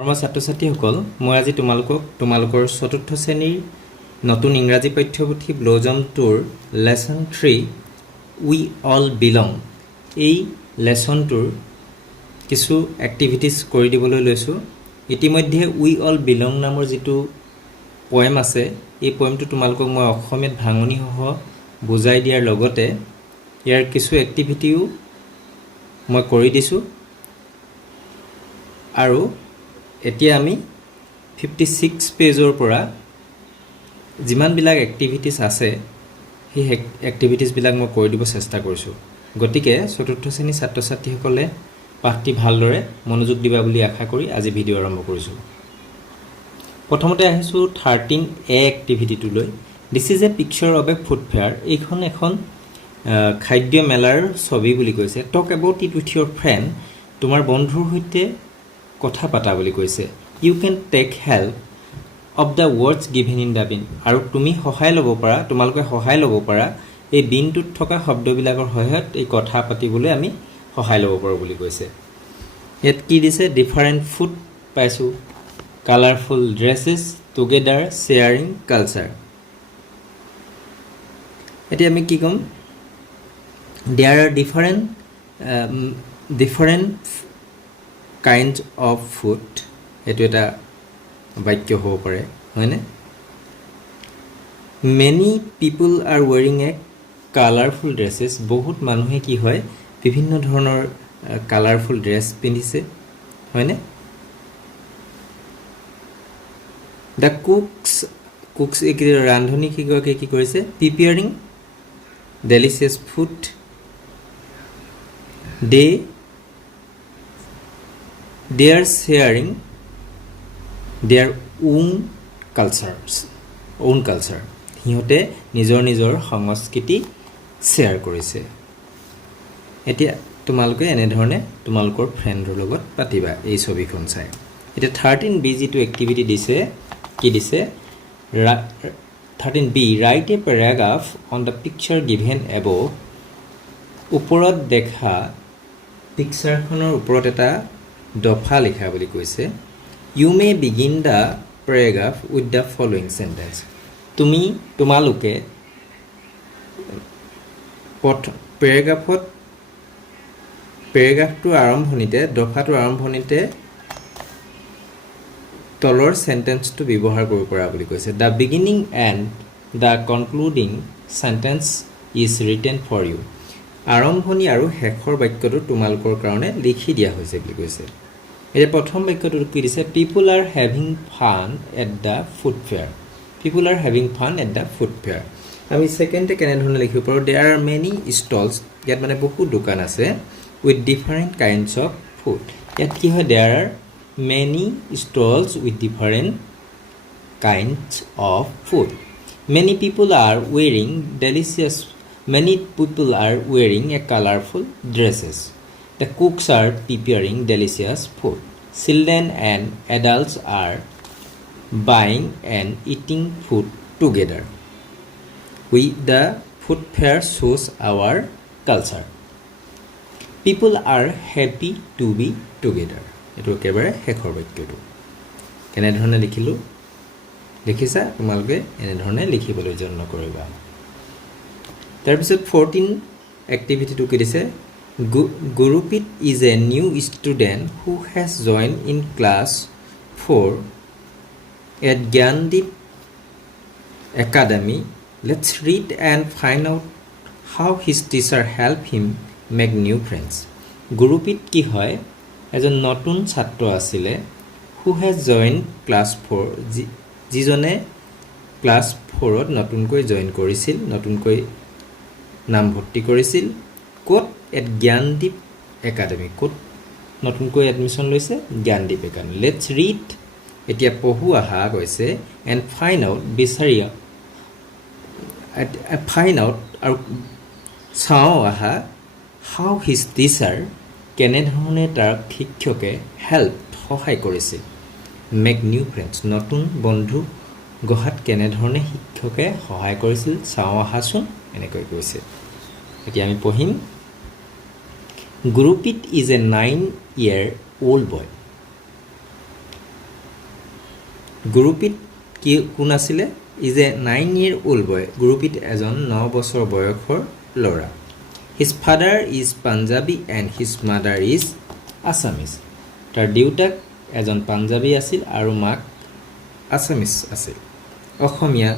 মৰমৰ ছাত্ৰ-ছাত্ৰীসকল মই আজি তোমালোকৰ চতুৰ্থ শ্ৰেণীৰ নতুন ইংৰাজী পাঠ্যপুথি ব্লজম 2ৰ লেসন 3 উই অল বিলং এই লেসনটোৰ কিছু এক্টিভিটিজ কৰি দিবলৈ লৈছোঁ। ইতিমধ্যে উই অল বিলং নামৰ যেটো পয়েম আছে এই পয়েমটো তোমালোকক মই অসমীয়াত ভাঙনিসহ বুজাই দিয়াৰ লগতে ইয়াৰ কিছু এক্টিভিটিও মই কৰি দিছো আৰু এতিয়া আমি 56 পেজৰ পৰা যিমান বিলাক এক্টিভিটিজ আছে সেই এক্টিভিটিজ বিলাক মই কৰি দিব চেষ্টা কৰিছো। গতিকে চতুৰ্থ শ্ৰেণীৰ ছাত্ৰ-ছাত্ৰীসকলে পাঠটি ভালদৰে মনোযোগ দিবা বুলি আশা কৰি আজি ভিডিও আৰম্ভ কৰিছো। প্ৰথমতে আহিছো 13A এক্টিভিটিটো লৈ। This is a picture of a food fair. এইখন এখন খাদ্য মেলাৰ ছবি বুলি কৈছে। Talk about it with your friend. তোমাৰ বন্ধুৰ সৈতে কথা পাতা বুলি কৈছে। You can take help of the words given in the bin. আৰু তুমি তোমালোকে সহায় ল'ব পাৰা এই বিনটোত থকা শব্দবিলাকৰ সহায়ত এই কথা পাতিবলৈ আমি সহায় ল'ব পাৰোঁ বুলি কৈছে। ইয়াত কি দিছে? ডিফাৰেণ্ট ফুড পাইছোঁ, colourful dresses, together, sharing, culture. এতিয়া আমি কি ক'ম? There are different kinds of food. এইটো এটা বাক্য হ'ব পাৰে, হয়নে? Many people are wearing a colourful dresses. বহুত মানুহে কি হয় বিভিন্ন ধৰণৰ কালাৰফুল ড্ৰেছ পিন্ধিছে, হয়নে? দ্য কুকছ ৰান্ধনীকেইগৰাকীয়ে কি কৰিছে? Preparing delicious food. They are sharing their own culture. সিহঁতে নিজৰ সংস্কৃতি শ্বেয়াৰ কৰিছে। এতিয়া তোমালোকে এনেধৰণে তোমালোকৰ ফ্ৰেণ্ডৰ লগত পাতিবা এই ছবিখন চাই। এতিয়া 13B যিটো এক্টিভিটি দিছে, কি দিছে? 13B right A paragraph on the picture given above. ওপৰত দেখা পিকচাৰখনৰ ওপৰত এটা দফা লিখা বুলি কৈছে। You may begin the paragraph with the following sentence. তোমালোকে পেৰাগ্ৰাফটোৰ আৰম্ভণিতে, দফাটোৰ আৰম্ভণিতে তলৰ চেণ্টেন্সটো ব্যৱহাৰ কৰিব পৰা বুলি কৈছে। The beginning and the concluding sentence is written for you. আৰম্ভণি আৰু শেষৰ বাক্যটো তোমালোকৰ কাৰণে লিখি দিয়া হৈছে বুলি কৈছে। এতিয়া প্ৰথম বাক্যটো কি দিছে? People are having fun at the food fair. People are having fun at the food fair. আমি ছেকেণ্ডে কেনেধৰণে লিখিব পাৰোঁ? There are many stalls. ইয়াত মানে বহুত দোকান আছে। With different kinds of food. ইয়াত কি হয়? There are many stalls with different kinds of food. Many people are wearing Many people are wearing a colorful dresses. The cooks are preparing delicious food. Children and adults are buying and eating food together. The food fair shows our culture. People are happy to be together. এটো একেবাৰে শেষৰ বাক্যটো। কেনেধৰণে লিখিলোঁ দেখিছা? তোমালোকে এনেধৰণে লিখিবলৈ যত্ন কৰিবা। তাৰপিছত 14 এক্টিভিটিটো কি দিছে? Gurpreet is a new student who has join in class 4 at Gyandeep Academy. Let's read and find out how his teacher help him make new friends. Gurpreet কি হয়? এজন নতুন ছাত্ৰ আছিলে। হু হেজ জইন ক্লাছ 4, যিজনে ক্লাছ 4ত নতুনকৈ জইন কৰিছিল, নতুনকৈ নাম ভৰ্তি কৰিছিল। ক'ত? At Gyandeep academy. ক'ত নতুনকৈ এডমিশ্যন লৈছে? জ্ঞানদীপ একাডেমি। লেটছ ৰিড, এতিয়া পঢ়ো আহা কৈছে। এণ্ড ফাইণ্ড আউট, আৰু চাওঁ আহা। হাউ হিজ টিচাৰ, কেনেধৰণে তাৰ শিক্ষকে হেল্প, সহায় কৰিছিল। মেক নিউ ফ্ৰেণ্ডছ, নতুন বন্ধু গঢ়াত কেনেধৰণে শিক্ষকে সহায় কৰিছিল চাওঁ আহাচোন, এনেকৈ কৈছে। এতিয়া আমি পঢ়িম। গুৰুপীত ইজ এ 9-year-old boy গুৰুপিত কি কোন আছিলে ইজ এ 9-year-old boy গুৰুপিত এজন 9 বছৰ বয়সৰ ল'ৰা his father is Punjabi and his mother is Assamese তাৰ দেউতাক এজন পাঞ্জাবী আছিল আৰু মাক আছামিজ আছিল অসমীয়া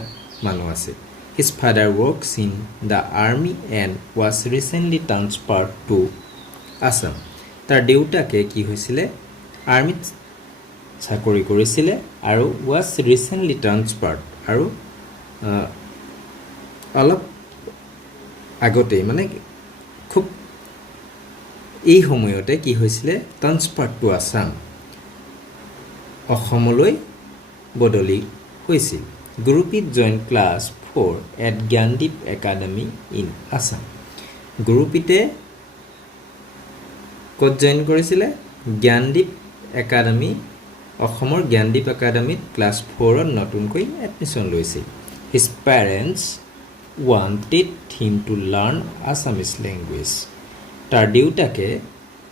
মানুহ আছিল his father works in the army and was recently transferred to Assam তাৰ দেউতাকে কি হৈছিলে আৰ্মিত চাকৰি কৰিছিলে আৰু was recently transferred আৰু অলপ আগতে মানে খুব এই সময়তে কি হৈছিলে transferred to Assam অসমলৈ বদলি হৈছিল Gurpreet join class 4 at Gyandeep Academy in Assam গুৰুপিতে ক'ত জইন কৰিছিলে জ্ঞানদীপ একাডেমি অসমৰ জ্ঞানদীপ একাডেমিত ক্লাছ 4 ত নতুনকৈ এডমিশ্যন লৈছিল his parents wanted him to learn Assamese language তাৰ দেউতাকে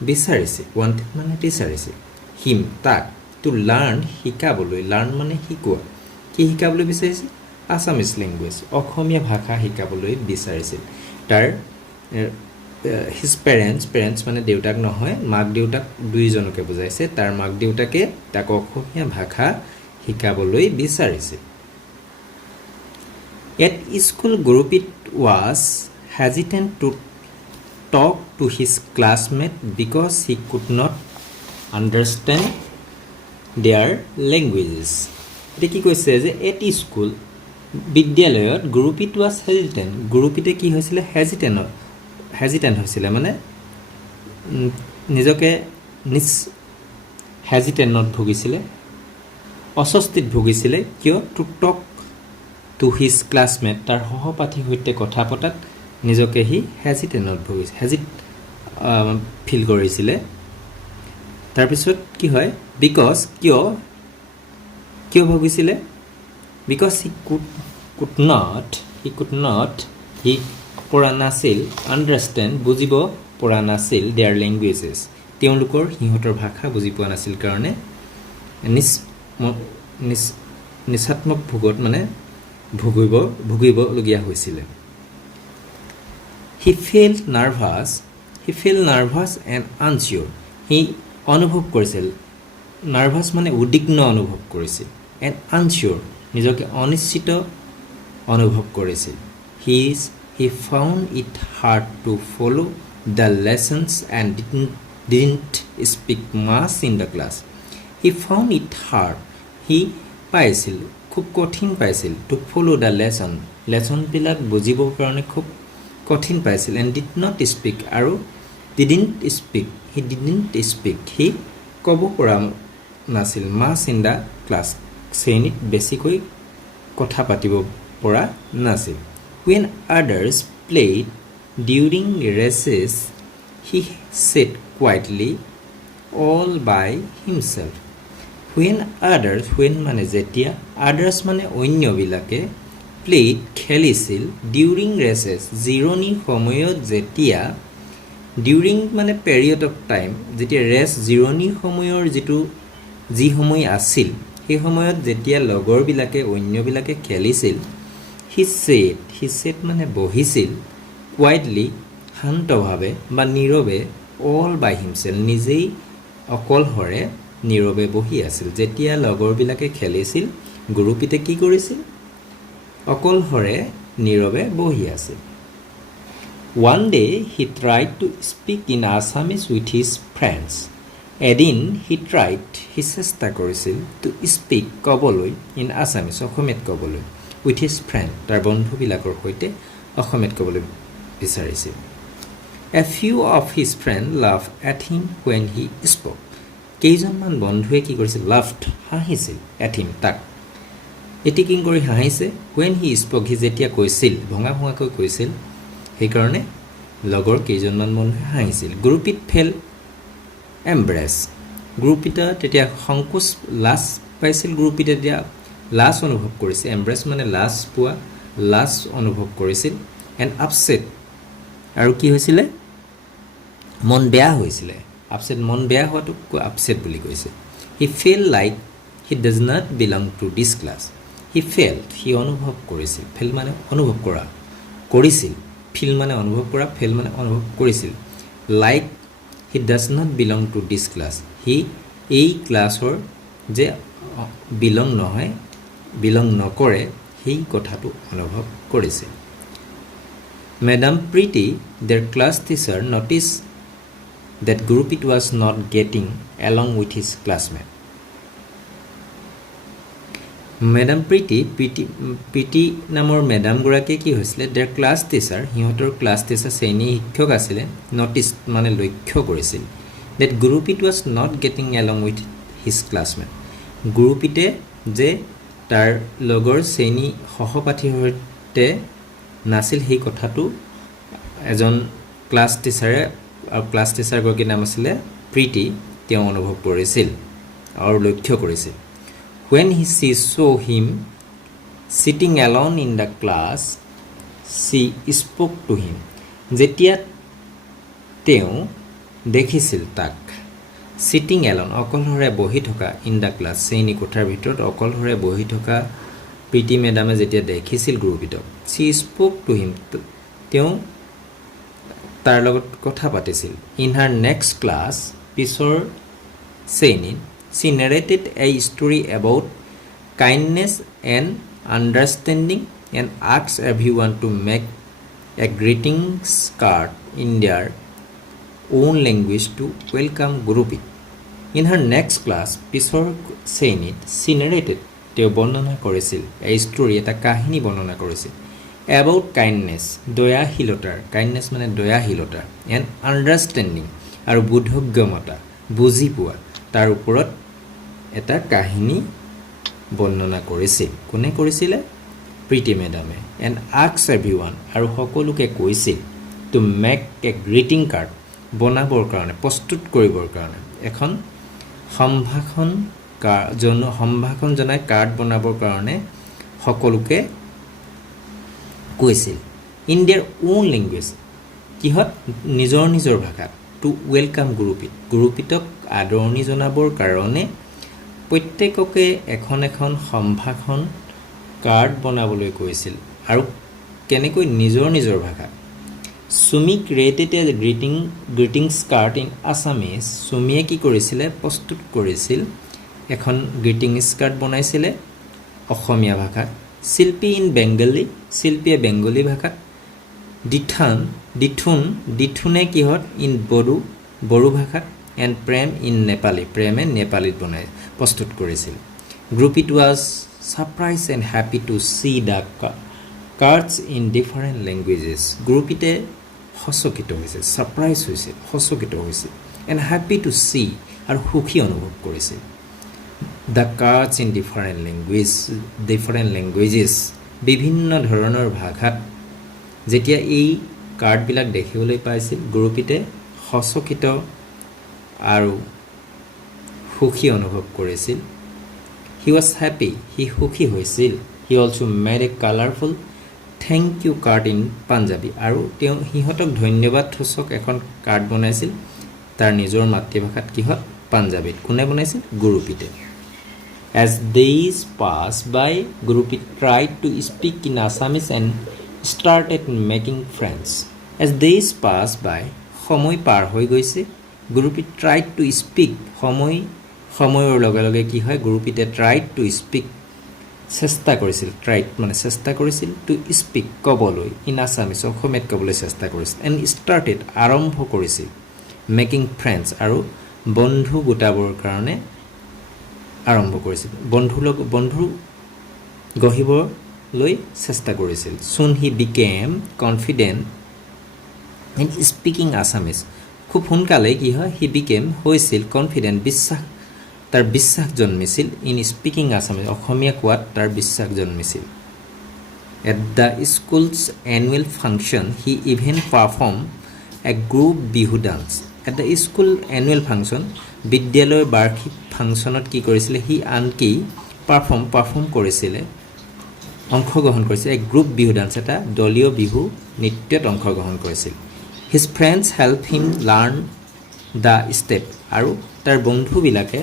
বিচাৰিছিল wanted মানে বিচাৰিছিল him তাক to learn শিকাবলৈ learn মানে শিকোৱা কি শিকাবলৈ বিচাৰিছিল Assamese language অসমীয়া ভাষা শিকাবলৈ বিচাৰিছিল তাৰ his parents মানে দেউতাক নহয় মাক দেউতাক দুইজনকে বুজাইছে তাৰ মাক দেউতাকে তাক অসমীয়া ভাষা শিকাবলৈ বিচাৰিছিল at school Gurupit was hesitant to talk to his classmate because he could not understand their languages এটা কি কৈছে যে at school বিদ্যালয়ত Gurupit was hesitant Gurupite কি হৈছিলে হেজিটেন্ট হৈছিলে মানে নিজকে হেজিটেন্টত ভুগিছিলে অস্বস্তিত ভুগিছিলে কিয় two talk to his classmate তাৰ সহপাঠীৰ সৈতে কথা পতাত নিজকে হি হেজিটেন্টত ভুগিছে ফিল কৰিছিলে তাৰপিছত কি হয় বিকজ কিয় ভুগিছিলে বিকজ হি কুড নট পৰা নাছিল আণ্ডাৰষ্টেণ্ড বুজিব পৰা নাছিল দেয়াৰ লেংগুৱেজেছ তেওঁলোকৰ সিহঁতৰ ভাষা বুজি পোৱা নাছিল কাৰণে নিচাত্মক ভোগত মানে ভুগিবলগীয়া হৈছিলে হি ফিল নাৰ্ভাছ এণ্ড আনচিয়'ৰ সি অনুভৱ কৰিছিল নাৰ্ভাছ মানে উদ্বিগ্ন অনুভৱ কৰিছিল এণ্ড আনচিয়'ৰ নিজকে অনিশ্চিত অনুভৱ কৰিছিল He found it hard to follow the lessons and didn't speak much in the class. He found it hard. He পাইছিল খুব কঠিন পাইছিল to follow the lesson বিলাক বুজিবৰ কাৰণে খুব কঠিন পাইছিল and did not speak আৰু didn't speak he ক'ব পৰা নাছিল much in the class শ্ৰেণীত বেছিকৈ কথা পাতিব পৰা নাছিল When others played during recess, he sat quietly all by himself. When মানে যেতিয়া others মানে অন্যবিলাকে played খেলিছিল during recess জিৰণি সময়ত যেতিয়া during মানে period of time যেতিয়া ৰেছ জিৰণি সময়ৰ যি সময় আছিল সেই সময়ত যেতিয়া লগৰবিলাকে অন্যবিলাকে খেলিছিল He said মানে বহিছিল quietly শান্তভাৱে বা নীৰৱে all by himself নিজেই অকলহৰে নীৰৱে বহি আছিল যেতিয়া লগৰবিলাকে খেলিছিল গুৰুপিতে কি কৰিছিল অকলহৰে নীৰৱে বহি আছিল One day he tried to speak in Assamese with his friends এদিন সি চেষ্টা কৰিছিল to speak ক'বলৈ in Assamese অসমীয়াত ক'বলৈ with his friend তাৰ বন্ধুবিলাকৰ সৈতে অসমীয়াত ক'বলৈ বিচাৰিছিল A few of his friends laughed at him when he spoke কেইজনমান বন্ধুৱে কি কৰিছিল laughed হাঁহিছিল at him তাক এটি কি কৰি হাঁহিছে when he spoke he যেতিয়া কৈছিল ভঙাকৈ কৈছিল সেইকাৰণে লগৰ কেইজনমান বন্ধুৱে হাঁহিছিল গ্ৰুপিত ফেল এমব্ৰেছ গ্ৰুপিটা তেতিয়া সংকোচ লাজ পাইছিল গ্ৰুপিতে তেতিয়া লাজ অনুভৱ কৰিছিল এমব্ৰেছ মানে লাজ অনুভৱ কৰিছিল এণ্ড আপছেট আৰু কি হৈছিলে মন বেয়া হৈছিলে আপছেট মন বেয়া হোৱাটোক আপছেট বুলি কৈছে he he does not belong to this class he felt সি অনুভৱ কৰিছিল ফেল মানে অনুভৱ কৰা কৰিছিল ফিল মানে অনুভৱ কৰা ফেল মানে অনুভৱ কৰিছিল like he does not belong to this class সি এই ক্লাছৰ যে বিলং নহয় বিলং নকৰে সেই কথাটো অনুভৱ কৰিছিল Madam Preeti, their class teacher, noticed that Gurupit was not getting along with his classmate. Madam Preeti নামৰ মেডাম গৰাকী কি হৈছিলে their class teacher সিহঁতৰ ক্লাছ টিচাৰ শ্ৰেণী শিক্ষক আছিলে noticed মানে লক্ষ্য কৰিছিল that Gurupit was not getting along with his classmate. Gurupite যে তাৰ লগৰ শ্ৰেণী সহপাঠীৰ সৈতে নাছিল সেই কথাটো এজন ক্লাছ টিচাৰে আৰু ক্লাছ টিচাৰগৰাকীৰ নাম আছিলে প্ৰীতি তেওঁ অনুভৱ কৰিছিল আৰু লক্ষ্য কৰিছিল when she saw him sitting alone in the class she spoke to him যেতিয়া তেওঁ দেখিছিল তাক sitting alone অকলহৰে বহি থকা in the class শ্ৰেণী কোঠাৰ ভিতৰত অকলহৰে বহি থকা প্ৰীতি মেডামে যেতিয়া দেখিছিল গুৰুপিতক she spoke to him তেওঁ তাৰ লগত কথা পাতিছিল in her next class পিছৰ শ্ৰেণীত she narrated a story about kindness and understanding and asked everyone to make a greetings card in their own language to welcome Gurupit in her next class পিছৰ শ্ৰেণীত she narrated তেওঁ বৰ্ণনা কৰিছিল এই story এটা কাহিনী বৰ্ণনা কৰিছিল about kindness দয়াশীলতাৰ kindness মানে দয়াশীলতা and understanding আৰু বোধগম্যতা বুজি পোৱা তাৰ ওপৰত এটা কাহিনী বৰ্ণনা কৰিছিল কোনে কৰিছিল প্ৰীতি মেডামে and asked everyone আৰু সকলোকে কৈছিল to make a greeting card বনাবৰ কাৰণে প্ৰস্তুত কৰিবৰ কাৰণে এখন সম্ভাষণ জনাই কাৰ্ড বনাবৰ কাৰণে সকলোকে কৈছিল in their own language কিহত নিজৰ ভাষাত to welcome গুৰুপিতক আদৰণি জনাবৰ কাৰণে প্ৰত্যেককে এখন সম্ভাষণ কাৰ্ড বনাবলৈ কৈছিল আৰু কেনেকৈ নিজৰ ভাষাত Sumi created a greetings card in Assamese. Sumie কি কৰিছিলে প্ৰস্তুত কৰিছিল এখন greetings card বনাইছিলে অসমীয়া ভাষাত শিল্পী ইন বেংগলী শিল্পীয়ে বেংগলী ভাষাত দিথুনে কিহত ইন বড়ো ভাষাত and প্ৰেম ইন নেপালী প্ৰেমে নেপালীত বনাই প্ৰস্তুত কৰিছিল Gurupit was surprised and happy to see the cards in different languages Gurupite হসকিত হৈছে সারপ্রাইজ হৈছে হসকিত হৈছে and happy to see আৰু সুখী অনুভৱ কৰিছিল the cards in different languages বিভিন্ন ধৰণৰ ভাষাত যেতিয়া এই কাৰ্ড বিলাক দেখিবলৈ পাইছিল গুৰুপিতে হসকিত আৰু সুখী অনুভৱ কৰিছিল he was happy he সুখী হৈছিল he also made a colorful thank you card in Punjabi আৰু তেওঁ হিহতক ধন্যবাদ সূচক এখন কাৰ্ড বনাইছিল তাৰ নিজৰ মাতৃভাষাত কিহত পাঞ্জাবীত কোনে বনাইছিল গুৰুপিতে as days passed by Gurupit tried to speak in Assamese and started making friends as days passed by সময় পাৰ হৈ গৈছে Gurupit tried to speak সময়ৰ লগে লগে কি হয় Gurupite tried to speak চেষ্টা কৰিছিল ট্ৰাইড মানে চেষ্টা কৰিছিল টু স্পিক কবলৈ ইন আসামিজ অসমীয়াত কবলৈ চেষ্টা কৰিছিল এণ্ড ষ্টাৰ্টেড আৰম্ভ কৰিছিল মেকিং ফ্ৰেণ্ডছ আৰু বন্ধু গোটাবৰ কাৰণে আৰম্ভ কৰিছিল বন্ধু গঢ়িবলৈ চেষ্টা কৰিছিল soon he became confident in speaking Assamese খুব সোনকালে কি হয় he became হৈছিল confident তাৰ বিশ্বাস জন্মিছিল ইন স্পিকিং আসামিজ অসমীয়া কোৱাত তাৰ বিশ্বাস জন্মিছিল at the school's annual function he even performed a group bihu dance at the school annual function বিদ্যালয়ৰ বাৰ্ষিক ফাংচনত কি কৰিছিল হি আনকি পাৰফৰ্ম কৰিছিল অংশগ্ৰহণ কৰিছিল এক গ্ৰুপ বিহু ডান্স এটা দলীয় বিহু নৃত্যত অংশগ্ৰহণ কৰিছিল his friends helped him learn the step আৰু তাৰ বন্ধুবিলাকে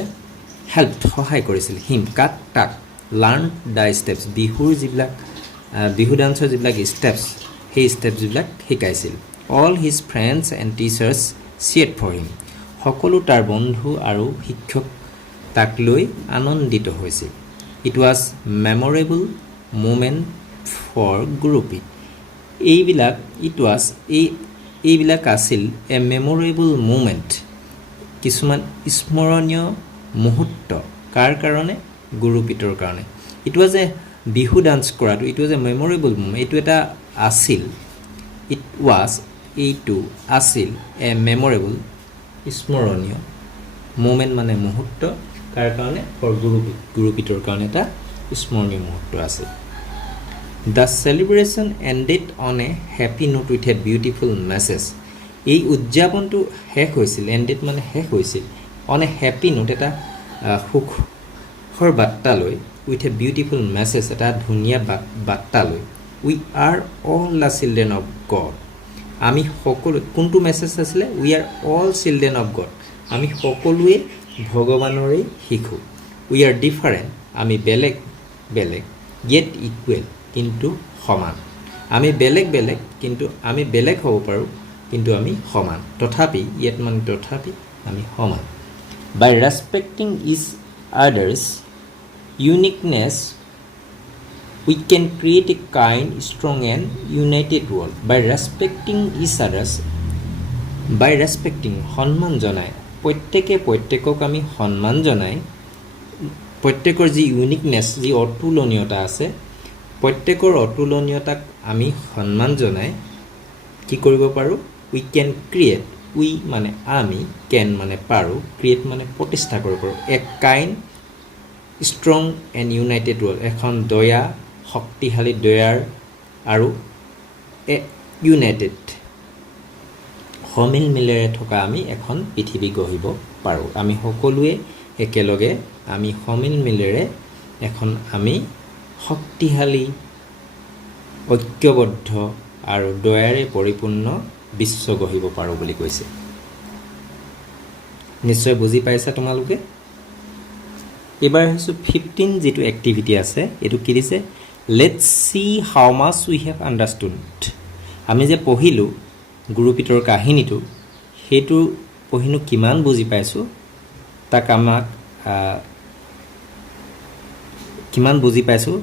হেল্প সহায় কৰিছিল হিম কাক তাক লাৰ্ণ দ্য ষ্টেপছ বিহুৰ যিবিলাক বিহু ডান্সৰ যিবিলাক ষ্টেপছ সেই ষ্টেপছ যিবিলাক শিকাইছিল all his friends and teachers cheered for him সকলো তাৰ বন্ধু আৰু শিক্ষক তাক লৈ আনন্দিত হৈছিল it was memorable moment for Gurpreet এইবিলাক ইট ৱাজ এইবিলাক আছিল এ মেমৰেবল মুমেণ্ট কিছুমান স্মৰণীয় মুহূৰ্ত কাৰ কাৰণে গুৰুপিতৰ কাৰণে it was a Bihu dance কৰাটো it was a memorable moment এইটো এটা আছিল ইট ৱাজ এইটো আছিল এ মেমৰেবল স্মৰণীয় মুমেণ্ট মানে মুহূৰ্ত কাৰ কাৰণে ফৰ গুৰুপিতৰ কাৰণে এটা স্মৰণীয় মুহূৰ্ত আছিল the celebration ended on a happy note with a beautiful message এই উদযাপনটো শেষ হৈছিল এণ্ডেড মানে শেষ হৈছিল অন এ হেপী নোট এটা সুখৰ বাৰ্তা লৈ উইথ এ বিউটিফুল মেছেজ এটা ধুনীয়া বাৰ্তা লৈ we are all the children of god আমি সকলো কোনটো মেছেজ আছিলে we are all children of god আমি সকলোৱে ভগৱানৰেই শিশু উই আৰ ডিফাৰেণ্ট আমি বেলেগ বেলেগ য়েট ইকুৱেল কিন্তু সমান আমি বেলেগ বেলেগ কিন্তু আমি বেলেগ হ'ব পাৰোঁ কিন্তু আমি সমান তথাপি য়েট মানে তথাপি আমি সমান by respecting each other's uniqueness we can create a kind, strong and united world by respecting each others by respecting সন্মান জনাই প্ৰত্যেকে প্ৰত্যেকক আমি সন্মান জনাই প্ৰত্যেকৰ যি ইউনিকনেছ যি অতুলনীয়তা আছে প্ৰত্যেকৰ অতুলনীয়তাক আমি সন্মান জনাই কি কৰিব পাৰোঁ we can create we মানে আমি can মানে পাৰোঁ create মানে প্ৰতিষ্ঠা কৰিব পাৰোঁ a kind, strong and united world এখন দয়া শক্তিশালী দয়াৰ আৰু ইউনাইটেড সমিল মিলেৰে থকা আমি এখন পৃথিৱী গঢ়িব পাৰোঁ আমি সকলোৱে একেলগে আমি সমিল মিলেৰে এখন আমি শক্তিশালী ঐক্যবদ্ধ আৰু দয়াৰে পৰিপূৰ্ণ বিশ্ব গঢ়িব পাৰোঁ বুলি কৈছে নিশ্চয় বুজি পাইছা তোমালোকে এবাৰ হৈছে 15 যিটো এক্টিভিটি আছে এইটো কি দিছে let's see how much we have understood আমি যে পঢ়িলোঁ গুৰুপিতৰ কাহিনীটো সেইটো পঢ়িনো কিমান বুজি পাইছোঁ তাক আমাক কিমান বুজি পাইছোঁ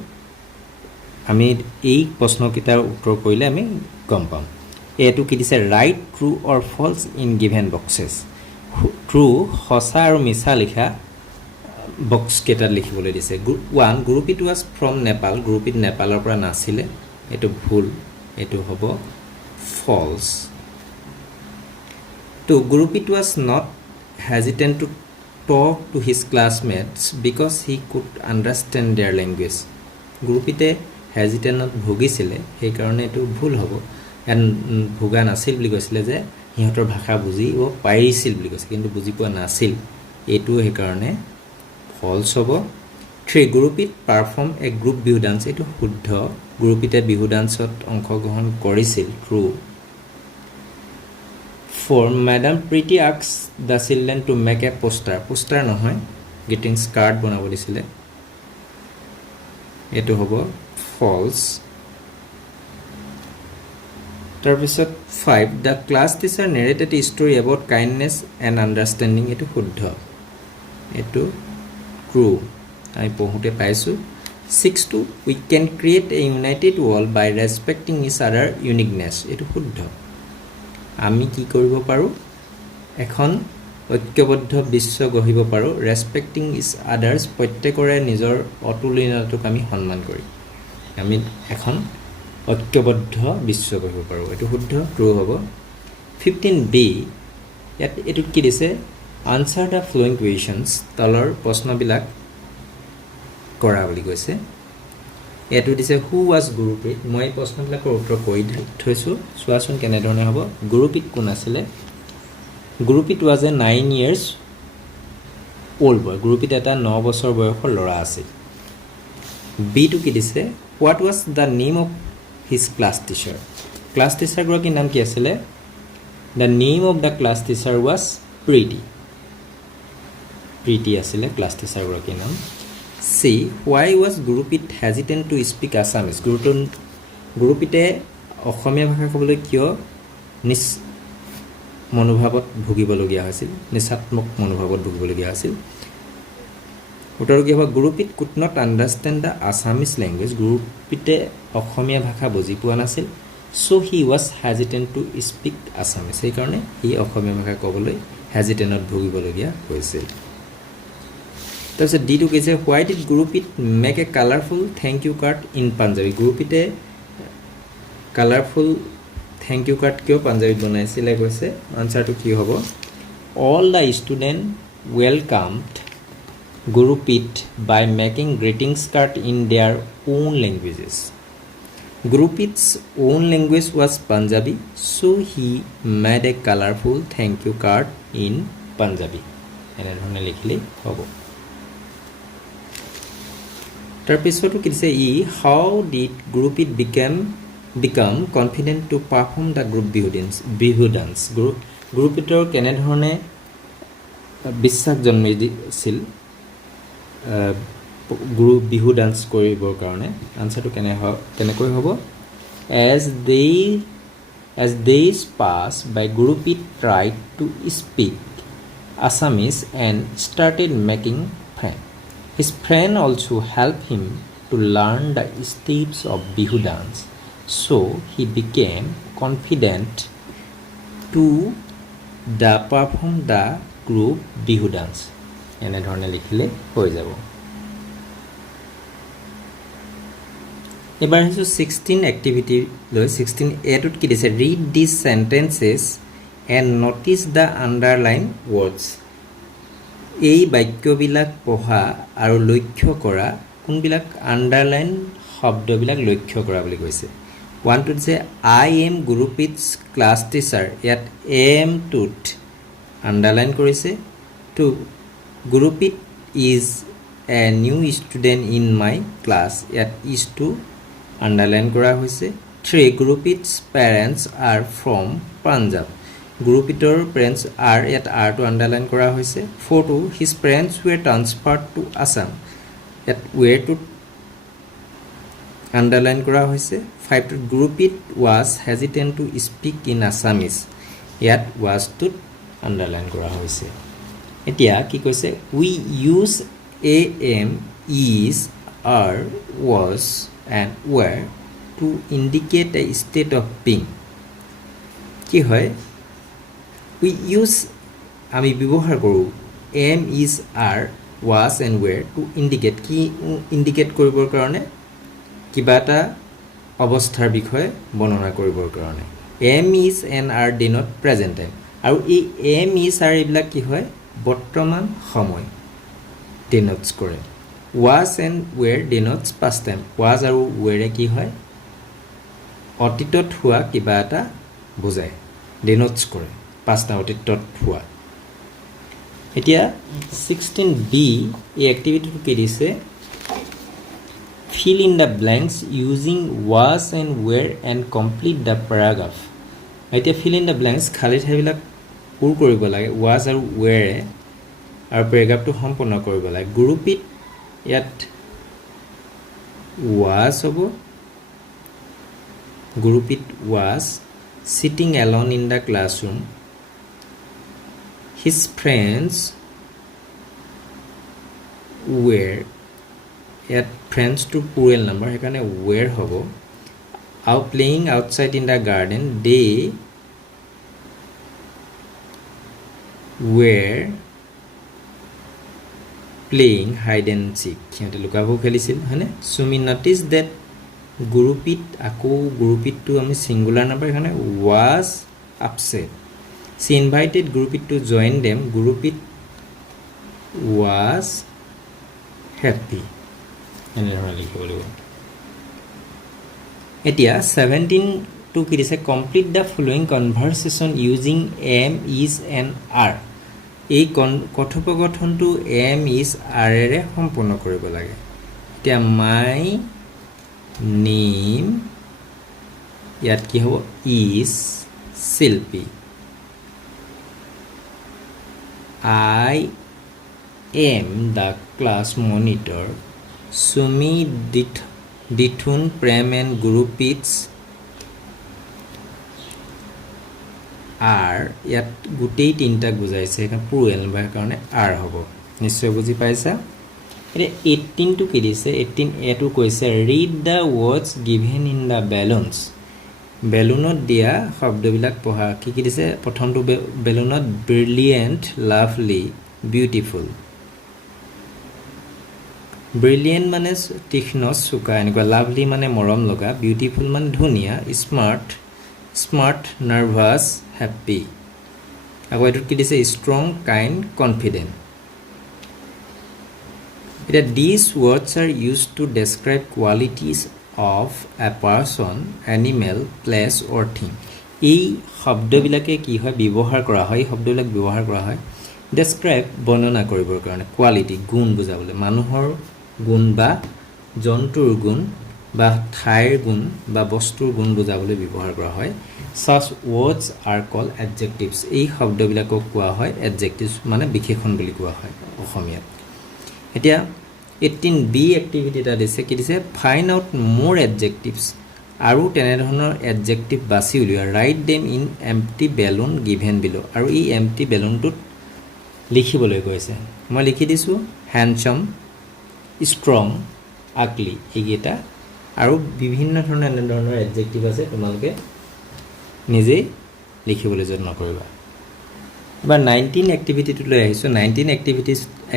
আমি এই প্ৰশ্নকেইটাৰ উত্তৰ কৰিলে আমি গম পাম এইটো কি দিছে write true or false in given boxes true সঁচা আৰু মিছা লিখা বক্স কেইটাত লিখিবলৈ দিছে 1 গ্ৰুপিট ৱাজ ফ্ৰম নেপাল গ্ৰুপিট নেপালৰ পৰা নাছিলে এইটো ভুল এইটো হ'ব false 2 Gurpreet was not hesitant to talk to his classmates because he could understand their language গ্ৰুপিতে হেজিটেণ্টত ভুগিছিলে সেইকাৰণে এইটো ভুল হ'ব ইয়াত ভোগা নাছিল বুলি কৈছিলে যে সিহঁতৰ ভাষা বুজিব পাৰিছিল বুলি কৈছে কিন্তু বুজি পোৱা নাছিল এইটো সেইকাৰণে ফলছ হ'ব 3 Gurpreet perform a group Bihu dance এইটো শুদ্ধ গ্ৰুপিতে বিহু ডান্সত অংশগ্ৰহণ কৰিছিল true 4 madam Preeti asks the children to make a poster নহয় গ্ৰিটিংছ কাৰ্ড বনাব দিছিলে এইটো হ'ব ফলছ তাৰপিছত 5 the class teacher narrated a story about kindness and understanding এইটো শুদ্ধ এইটো ট্ৰু আমি পঢ়োঁতে পাইছোঁ 6 we can create a united world by respecting each other uniqueness এইটো শুদ্ধ আমি কি কৰিব পাৰোঁ এখন ঐক্যবদ্ধ বিশ্ব গঢ়িব পাৰোঁ ৰেছপেক্টিং ইচ আদাৰ্ছ প্ৰত্যেকৰে নিজৰ অতুলনীয়তাটোক আমি সন্মান কৰি আমি এখন ঐক্যবদ্ধ বিশ্ব গঢ়িব পাৰোঁ এইটো শুদ্ধ ট্ৰু হ'ব 15b ইয়াত এইটোত কি দিছে আনচাৰ দ্য ফ্ল'য়িং কুৱেশ্যনছ তলৰ প্ৰশ্নবিলাক কৰা বুলি কৈছে এইটো দিছে হু ৱাজ গুৰুপ্ৰীত মই প্ৰশ্নবিলাকৰ উত্তৰ কৰি থৈছোঁ চোৱাচোন কেনেধৰণে হ'ব গুৰুপ্ৰীত কোন আছিলে Gurpreet was a 9 years old boy Gurpreet এটা 9 বছৰ বয়সৰ ল'ৰা আছিল বিটো কি দিছে what was the name of his class টিচাৰগৰাকীৰ নাম কি আছিলে the name of the class teacher was Preeti Preeti আছিলে ক্লাছ টিচাৰগৰাকীৰ নাম C why was Gurpreet hesitant to speak Assamese গুৰুপিতে অসমীয়া ভাষা ক'বলৈ কিয় মনোভাৱত ভুগিবলগীয়া হৈছিল নিচাত্মক মনোভাৱত ভুগিবলগীয়া হৈছিল উত্তৰ কি হ'ব Gurpreet could not understand the Assamese language গুৰুপিতে অসমীয়া ভাষা বুজি পোৱা নাছিল so' he was hesitant to speak Assamese সেইকাৰণে সি অসমীয়া ভাষা ক'বলৈ হেজিটেণ্টত ভুগিবলগীয়া হৈছিল তাৰপিছত ডিটো কৈছে why did Gurpreet make a colourful thank you card in Punjabi গুৰুপিতে কালাৰফুল থেংক ইউ কাৰ্ড কিয় পাঞ্জাবীত বনাইছিলে কৈছে আনচাৰটো কি হ'ব all the student welcomed Gurpreet by making greetings card in their own languages Gurpreet's own language was Punjabi so' he made a colourful thank you card in Punjabi এনেধৰণে লিখিলেই হ'ব তাৰপিছতো কি দিছে how did Gurpreet become confident to perform the group Bihu dance গুৰুপিতৰ কেনেধৰণে বিশ্বাস জন্মি দিছিল Bihu dance কৰিবৰ কাৰণে আনচাৰটো কেনেকৈ হ'ব as days pass by Gurpreet tried to speak Assamese and started making friend His friend also helped him to learn the steps of Bihu dance, so he became confident to perform the group Bihu dance. এনেধৰণে লিখিলে হৈ যাব এবাৰ আহিছোঁ 16 activity লৈ 16A টোত কি দিছে read this sentences and notice the underline words এই বাক্যবিলাক পঢ়া আৰু লক্ষ্য কৰা কোনবিলাক আণ্ডাৰলাইন শব্দবিলাক লক্ষ্য কৰা বুলি কৈছে 1 টোত যে I am Gurpreet's class teacher ইয়াত এমটোত আণ্ডাৰলাইন কৰিছে 2 Gurpreet is a new student in my class ইয়াত ইজ টু আণ্ডাৰলাইন কৰা হৈছে 3 Gurpreet's parents are from Punjab গুৰুপিতৰ পেৰেণ্টছ আৰ ইয়াত আৰটো আণ্ডাৰলাইন কৰা হৈছে 4 টু his parents were transferred to Assam ইয়াত ৱেৰটোত আণ্ডাৰলাইন কৰা হৈছে 5 টু Gurpreet was hesitant to speak in Assamese ইয়াত ৱাজটোত আণ্ডাৰলাইন কৰা হৈছে এতিয়া কি কৈছে we use a am is are was and were to indicate a state of being কি হয় উই ইউজ আমি ব্যৱহাৰ কৰোঁ am is are was and were to indicate কি ইণ্ডিকেট কৰিবৰ কাৰণে কিবা এটা অৱস্থাৰ বিষয়ে বৰ্ণনা কৰিবৰ কাৰণে am is and are denote present time আৰু এই এম ইজ আৰ এইবিলাক কি হয় বৰ্তমান সময় ডিনটছ কৰে was and were denotes past time was আৰু ৱেৰে কি হয় অতীতত হোৱা কিবা এটা বুজায় ডিনটছ কৰে পাষ্ট অতীতত হোৱা এতিয়া 16B এই এক্টিভিটিটো কি দিছে fill in the blanks using was and were and complete the paragraph এতিয়া fill in the blanks খালি ঠাইবিলাক পূৰ কৰিব লাগে was আৰু were আৰু পেৰাগ্ৰাফটো সম্পূৰ্ণ কৰিব লাগে গুৰুপিত ইয়াত was হ'ব গুৰুপিত was sitting alone in the classroom his friends were at friends to plural number হেকাৰণে were হ'ব out playing outside in the garden they were playing hide and seek সিহঁতে লুকাব খেলিছিল হয়নে সুমি notice that গুৰুপিত আকৌ গুৰুপিতটো আমি সিঙ্গুলাৰ নাম্বাৰ এখানে was upset she invited গুৰুপিত to join them গুৰুপিত was happy এনেধৰণে লিখিব লাগিব এতিয়া 17 টু কি দিছে complete the following conversation using am is and are এই কথোপকথনটো এম ইজ আৰেৰে সম্পূৰ্ণ কৰিব লাগে এতিয়া মাই নেম ইয়াত কি হ'ব ইজ শিল্পী আই am the class monitor. Sumi, Dithun, Prem and Gurupits are ইয়াত গোটেই তিনিটাক বুজাইছে এখন প্লুৰেল নাম্বাৰ কাৰণে আৰ হ'ব নিশ্চয় বুজি পাইছা এতিয়া 18 টো কি দিছে 18 এ টো কৈছে read the words given in the balloons বেলুনত দিয়া শব্দবিলাক পঢ়া কি দিছে প্ৰথমটো বেলুনত ব্ৰিলিয়েন্ট লাভলি বিউটিফুল ব্ৰিলিয়েন্ট মানে তীক্ষ্ণ চোকা এনেকুৱা লাভলি মানে মৰম লগা বিউটিফুল মানে ধুনীয়া স্মাৰ্ট নাৰ্ভাছ হ্যাপি আকৌ এটো কি দিছে ষ্ট্ৰং কাইণ্ড কনফিডেন্ট এটা these words are used to describe qualities of a person animal place or thing এই শব্দবিলাকে কি হয় ব্যৱহাৰ কৰা হয় শব্দবিলাক ব্যৱহাৰ কৰা হয় describe বৰ্ণনা কৰিবৰ কাৰণে quality গুণ বুজাবলৈ মানুহৰ গুণ বা জন্তুৰ গুণ বা ঠাইৰ গুণ বা বস্তুৰ গুণ বুজাবলৈ ব্যৱহাৰ কৰা হয় such words are called adjectives এই শব্দবিলাকক কোৱা হয় adjectives মানে বিশেষণ বুলি কোৱা হয় অসমীয়াত এতিয়া 18b এক্টিভিটি এটা দিছে কি দিছে ফাইন্ড আউট মোৰ adjectives আৰু তেনে ধৰণৰ adjective বাছি উলিওৱা write them in empty balloon given below আৰু এই empty balloonটোত লিখিবলৈ কৈছে মই লিখি দিছো handsome strong ugly এইকেইটা আৰু বিভিন্ন ধৰণৰ এনে ধৰণৰ adjective আছে তোমালোকে নিজে লিখিবলৈ যত্ন কৰিবা বা 19 এক্টিভিটি টু লৈ আহিছো 19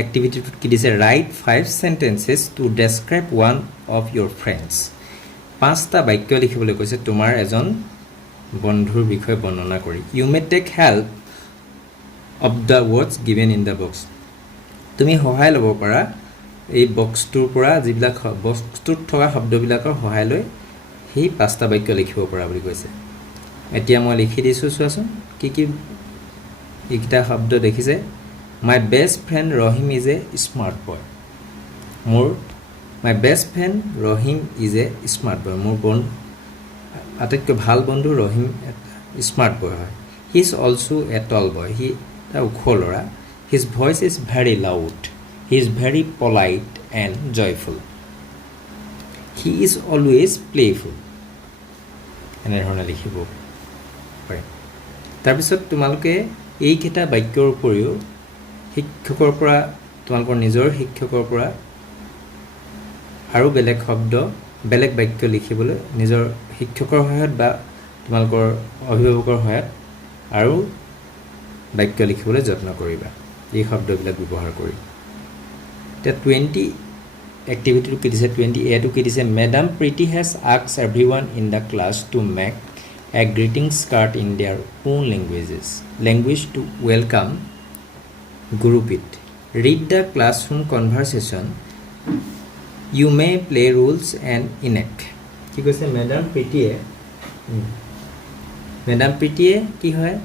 এক্টিভিটি টু কি দিছে write 5 sentences to describe one of your friends পাঁচটা বাক্য লিখিবলৈ কৈছে তোমাৰ এজন বন্ধুৰ বিষয়ে বৰ্ণনা কৰি you may take help of the words given in the box তুমি সহায় ল'ব পাৰা এই বক্সটোৰ পৰা যিবিলাক বক্সটোত থকা শব্দবিলাকৰ সহায় লৈ সেই পাঁচটা বাক্য লিখিব পাৰা বুলি কৈছে এতিয়া মই লিখি দিছো চোৱাচোন কি কি এইটা শব্দ দেখিছে my best friend Rohim is a smart boy my best friend Rohim is a smart boy মোৰ আটাইতকৈ ভাল বন্ধু ৰহিম স্মাৰ্ট বয় হয় he is also a tall boy he ta উখলৰা his voice is very loud he is very polite and joyful he is always playful এনে ধৰণে লিখিব পাৰে তাৰপিছত তোমালোকে এই কেইটা বাক্যৰ উপৰিও শিক্ষকৰ পৰা তোমালোকৰ নিজৰ শিক্ষকৰ পৰা আৰু বেলেগ শব্দ বেলেগ বাক্য লিখিবলৈ নিজৰ শিক্ষকৰ সহায়ত বা তোমালোকৰ অভিভাৱকৰ সহায়ত আৰু বাক্য লিখিবলৈ যত্ন কৰিবা এই শব্দবিলাক ব্যৱহাৰ কৰি তে 20 এক্টিভিটি টু কি দিছে 20 এ টু কি দিছে Madam Preeti has asked everyone in the class to make a greetings card in their own language to welcome Gurupit read the classroom conversation you may play rules and enact কি কৈছে Madam Preeti কি হয়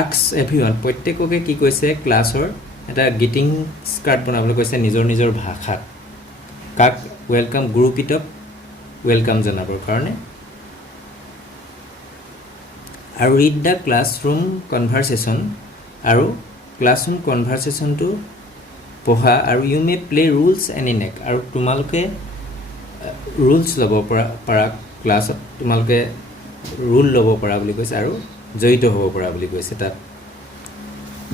asks everyone প্ৰত্যেককে কি কৈছে ক্লাছৰ এটা greetings card বনাবলৈ কৈছে নিজৰ ভাষাত কাক ওয়েলকাম গ্ৰুপিটক ওয়েলকাম জনাবৰ কাৰণে আৰু ৰিড দা ক্লাছৰুম কনভাৰসেচন আৰু ক্লাছৰুম কনভাৰসেচনটো পঢ়া আৰু you may play roles and enact আৰু তোমালোকে ৰুলছ ল'ব পৰা ক্লাছত তোমালোকে ৰুল ল'ব পৰা বুলি কৈছে আৰু জড়িত হ'ব পৰা বুলি কৈছে তাত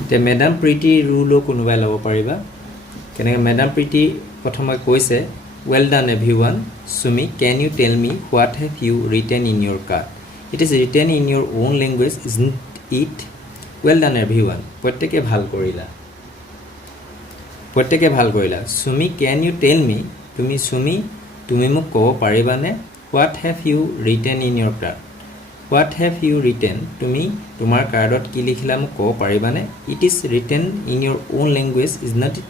তে Madam Preeti ৰুলো কোনোবাই ল'ব পাৰিবা কেনেকৈ Madam Preeti প্ৰথমে কৈছে well done everyone Sumi can you tell me what have you written in your card it is written in your own language isn't it well done everyone প্ৰত্যেকে ভাল কৰিলা Sumi can you tell me তুমি মোক ক'ব পাৰিবানে what have you written in your card what have you written তুমি তোমাৰ কাৰ্ডত কি লিখিলা মোক ক'ব পাৰিবানে it is written in your own language is not it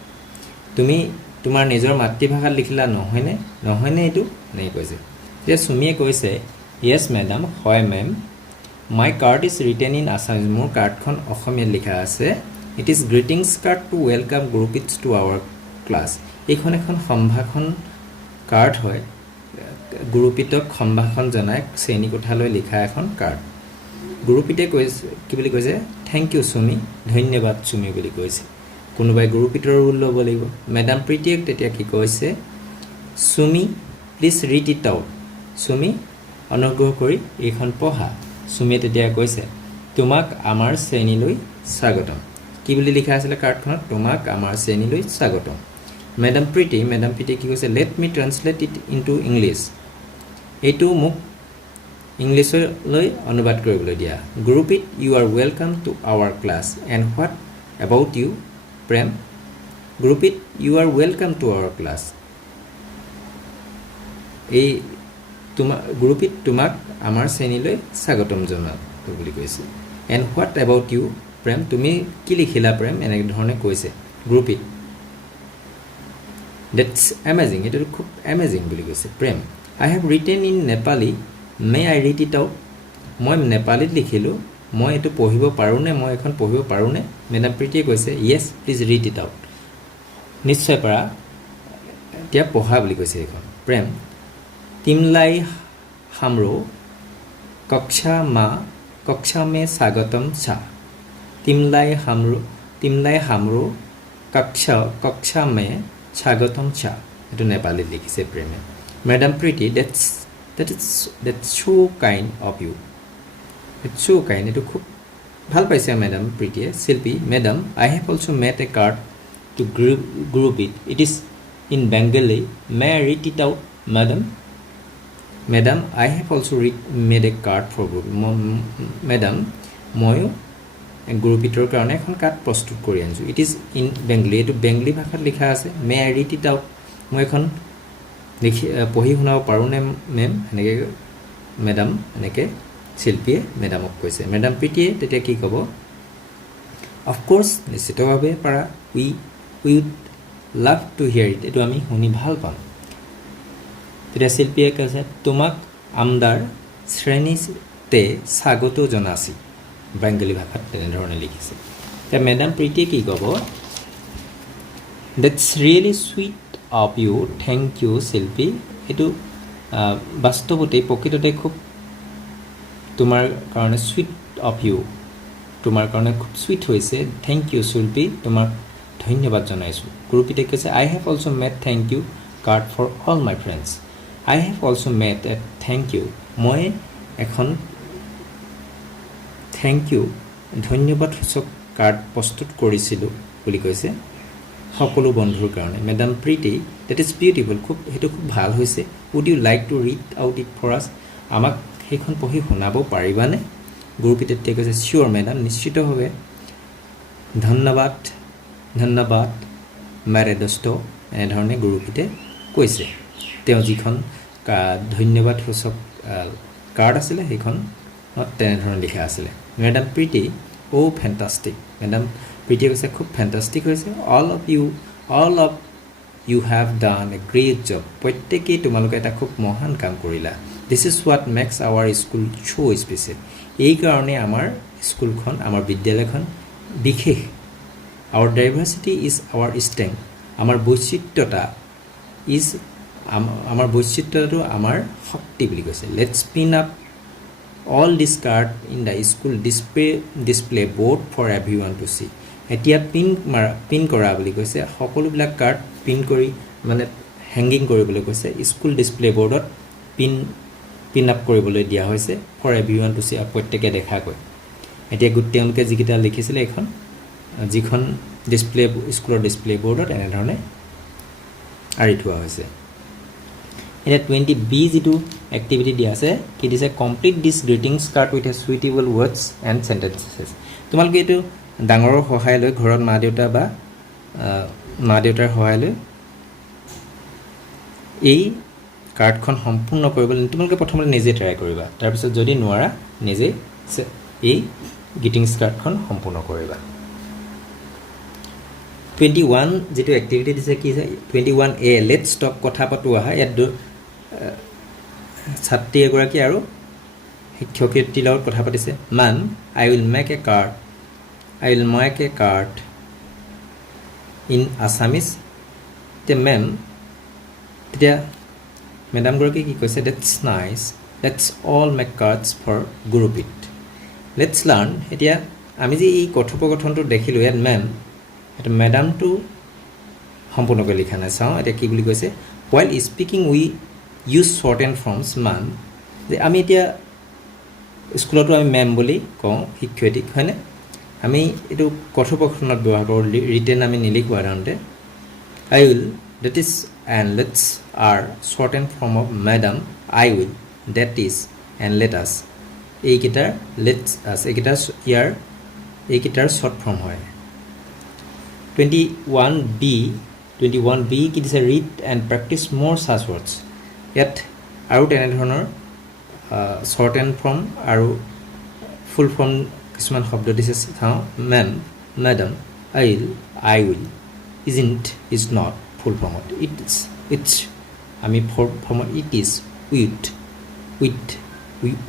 তুমি তোমাৰ নিজৰ মাতৃভাষাত লিখিলা নহয়নে এটো নাই কৈছে যে সুমিয়ে কৈছে yes madam হয় ma'am my card is written in Assamese মোৰ কাৰ্ডখন অসমীয়াত লিখা আছে it is greetings card to welcome Gurupits to our class এখন সম্ভাষণ কাৰ্ড হয় গুৰুপিতক সম্ভাষণ জনাই শ্ৰেণী কোঠালৈ লিখা এখন কাৰ্ড গুৰুপিতে কৈছে কি বুলি কৈছে থ্যাংক ইউ সুমি ধন্যবাদ সুমি বুলি কৈছে কোনোবাই গুৰুপিতৰ ৰুল ল'ব লাগিব মেডাম প্ৰীতিয়ে তেতিয়া কি কৈছে Sumi please read it out Sumi অনুগ্ৰহ কৰি এইখন পঢ়া সুমিয়ে তেতিয়া কৈছে তোমাক আমাৰ শ্ৰেণীলৈ স্বাগতম কি বুলি লিখা আছিল কাৰ্ডখনত তোমাক আমাৰ শ্ৰেণীলৈ স্বাগতম মেডাম প্ৰীতি কি কৈছে let me translate it into English এইটো মোক ইংলিছলৈ অনুবাদ কৰিবলৈ দিয়া Gurpreet you are welcome to our class and what about you Prem Gurpreet you are welcome to our class এই গ্ৰুপ ইট তোমাক আমাৰ শ্ৰেণীলৈ স্বাগতম জনালোঁ বুলি কৈছে এণ্ড হোৱাট এবাউট ইউ প্ৰেম তুমি কি লিখিলা প্ৰেম এনেকৈ ধৰণে কৈছে গ্ৰুপ ইট ডেটছ এমেজিং এইটো খুব এমেজিং বুলি কৈছে Prem I have written in Nepali may I read it out মই নেপালীত লিখিলোঁ মই এইটো পঢ়িব পাৰোঁনে মই এখন পঢ়িব পাৰোঁনে মেডাম প্ৰীতিয়ে কৈছে য়েছ প্লিজ ৰিড ইট আউট নিশ্চয় পাৰা এতিয়া পঢ়া বুলি কৈছে এইখন প্ৰেম तिमलाई हाम्रो कक्षा में स्वागतम छ तिमलाई हाम्रो कक्षा में स्वागतम छ एटु नेपाली लिखिसे प्रेमे madam Preeti that's so kind of you it's so kind एटु खूब ভাল পাইছে मैडम प्रीतिए Shilpi madam I have also made a card to group it is in Bengali may I read it out madam I have also made a card for group madam ময়ো গ্ৰুপিটৰ কাৰণে এখন card প্ৰস্তুত কৰি আনিছোঁ ইট ইজ ইন বেংগলী এইটো বেংগলী ভাষাত লিখা আছে may I read it out মই এখন লিখি পঢ়ি শুনাব পাৰোঁনে মেম এনেকৈ মেডাম এনেকৈ শিল্পীয়ে মেডামক কৈছে মেডাম প্ৰীতিয়ে তেতিয়া কি ক'ব অফক'ৰ্ছ নিশ্চিতভাৱে পাৰা we would love to hear it এইটো আমি শুনি ভাল পাম তেতিয়া শিল্পীয়ে কৈছে তোমাক আমদাৰ শ্ৰেণীতে স্বাগত জনাইছি বেংগলী ভাষাত তেনেধৰণে লিখিছে এতিয়া মেডাম প্ৰীতিয়ে কি ক'ব that's really sweet of you thank you Shilpi এইটো বাস্তৱতে প্ৰকৃততে খুব তোমাৰ কাৰণে চুইট অফ ইউ তোমাৰ কাৰণে খুব চুইট হৈছে থেংক ইউ শিল্পী তোমাক ধন্যবাদ জনাইছোঁ গ্ৰুপিতে কৈছে I have also' made thank you card for all my friends I have also made a thank you মই এখন thank you ধন্যবাদ সূচক কাৰ্ড প্ৰস্তুত কৰিছিলোঁ বুলি কৈছে সকলো বন্ধুৰ কাৰণে madam Priti that is beautiful খুব হেতু খুব ভাল হৈছে would you like to read out it for us আমাক সেইখন পঢ়ি শুনাব পাৰিবানে গ্ৰুপিতে কৈছে sure madam নিশ্চিতভাৱে ধন্যবাদ মেৰে দোস্ত এনেধৰণে গ্ৰুপিতে কৈছে তেওঁ যিখন ধন্যবাদ সূচক কাৰ্ড আছিলে সেইখন তেনেধৰণে লিখা আছিলে মেডাম প্ৰীতি ফেণ্টাষ্টিক মেডাম প্ৰীতিয়ে কৈছে খুব ফেণ্টাষ্টিক হৈছে all of you have done a great job প্ৰত্যেকেই তোমালোকে এটা খুব মহান কাম কৰিলা this is what makes our school so' special এইকাৰণে আমাৰ স্কুলখন আমাৰ বিদ্যালয়খন বিশেষ our diversity is our strength আমাৰ বৈচিত্ৰতা ইজ আমাৰ বৈচিত্ৰটো আমাৰ শক্তি বুলি কৈছে let's pin up all this card in the school display board for everyone two C এতিয়া পিন কৰা বুলি কৈছে সকলোবিলাক কাৰ্ড পিন কৰি মানে হেংগিং কৰিবলৈ কৈছে স্কুল ডিছপ্লে বৰ্ডত পিন আপ কৰিবলৈ দিয়া হৈছে ফৰ এভৰিৱান টু চি প্ৰত্যেকে দেখাকৈ এতিয়া তেওঁলোকে যিকেইটা লিখিছিলে এইখন যিখন ডিছপ্লে স্কুলৰ ডিছপ্লে বৰ্ডত এনেধৰণে আঁৰি থোৱা হৈছে এতিয়া 20B যিটো এক্টিভিটি দিয়া আছে কি দিছে complete this greetings card with a suitable words and sentences তোমালোকে এইটো ডাঙৰৰ সহায় লৈ ঘৰত মা দেউতাৰ সহায় লৈ এই কাৰ্ডখন সম্পূৰ্ণ কৰিবলৈ তোমালোকে প্ৰথমতে নিজে ট্ৰাই কৰিবা তাৰপিছত যদি নোৱাৰা নিজে এই গ্ৰিটিংছ কাৰ্ডখন সম্পূৰ্ণ কৰিবা 21 যেটো এক্টিভিটি দিছে কি 21A লেটছ টক কথা পাতো আহা ইয়াত ছাত্ৰী এগৰাকী আৰু শিক্ষয়িত্ৰীৰ লগত কথা পাতিছে মান I will make a card in Assamese তে মেম তেতিয়া মেডামগৰাকী কি কৈছে that's nice let's all make cards for Gurpreet let's learn এতিয়া আমি যে এই কথোপকথনটো দেখিলোঁ ইয়াত মেম এটা ম্যাডামটো সম্পূৰ্ণকৈ লিখা নাই চাওঁ এতিয়া কি বুলি কৈছে while speaking we use shortened forms মান যে আমি এতিয়া স্কুলতো আমি মেম বুলি কওঁ শিক্ষয়িত্ৰীক হয়নে আমি এইটো কথোপকথনত ব্যৱহাৰ কৰোঁ ৰিটেন আমি নিলিখোঁ সাধাৰণতে I will that is and let's are shortened form of madam I will that is and let us এইকেইটাৰ let's us এইকেইটাৰ ইয়াৰ এইকেইটাৰ short form হয় 21b কি দিছে read and practice more such words ইয়াত আৰু তেনেধৰণৰ shortened form আৰু full form কিছুমান শব্দ দিছে চাওঁ ma'am madam I will isn't is not full form it's আমি full form it is we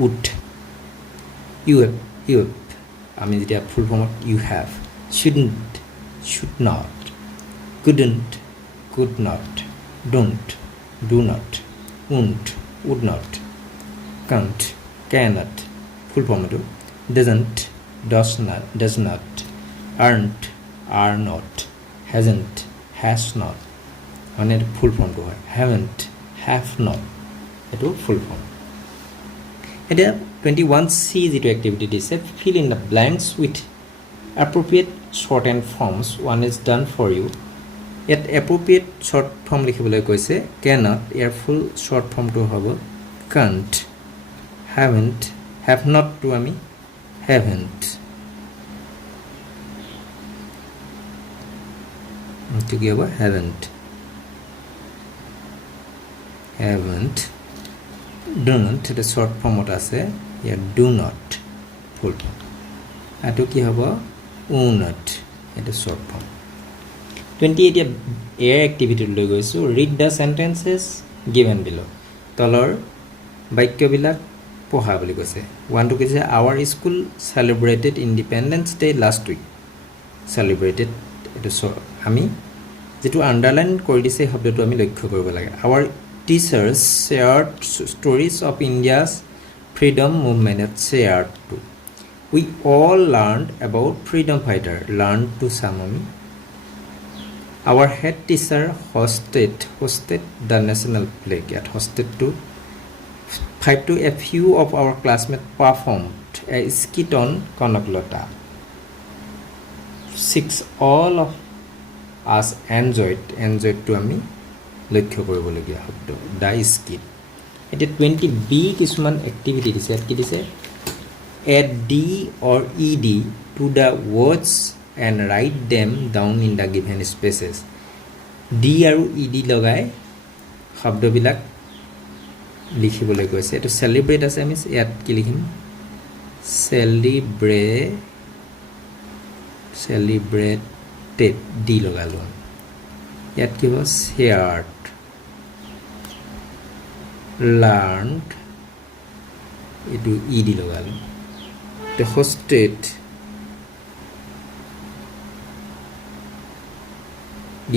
would you have আমি যেতিয়া full form you have shouldn't should not couldn't could not don't do not won't would not can't cannot full form doesn't does not aren't are not hasn't has not মানে full form to haven't have not এটো full form এটা 21c যেটো activity দিছে fill in the blanks with appropriate shortened forms one is done for you yet appropriate short form লিখিবলৈ কৈছে cannot year full short form to হ'ব can't haven't have not to আমি haven't to give a haven't don't the short form আছে here do not full form আটো কি হ'ব not এটা short form 28 এর activity লৈ গৈছো read the sentences given below তলৰ বাক্যবিলাক পঢ়া বুলি কৈছে one to কৈছে our school celebrated independence day last week celebrated এটা আমি যেটো আন্ডারলাইন কৰি দিছে শব্দটো আমি লক্ষ্য কৰিব লাগে our teachers shared stories of India's freedom movement at shared too we all learned about freedom fighter learned to some our head teacher hosted the national flag at hosted to 5 to a few of our classmates performed a skit on Konaklata 6 all of us enjoyed to আমি লক্ষ্য কৰিবলগীয়া শব্দ দা skit এটা 20b কিছুমান activity দিছে ইয়াত কি দিছে add d or ed to the words and write them down in the given spaces d আৰু ed লগাই শব্দবিলাক লিখিবলৈ কৈছে এটো সেলিব্ৰেট আছে আমি ইয়াত কি লিখিম celebrated d লগালো ইয়াত কি হ'ব shared learned এটো ed লগালো the hosted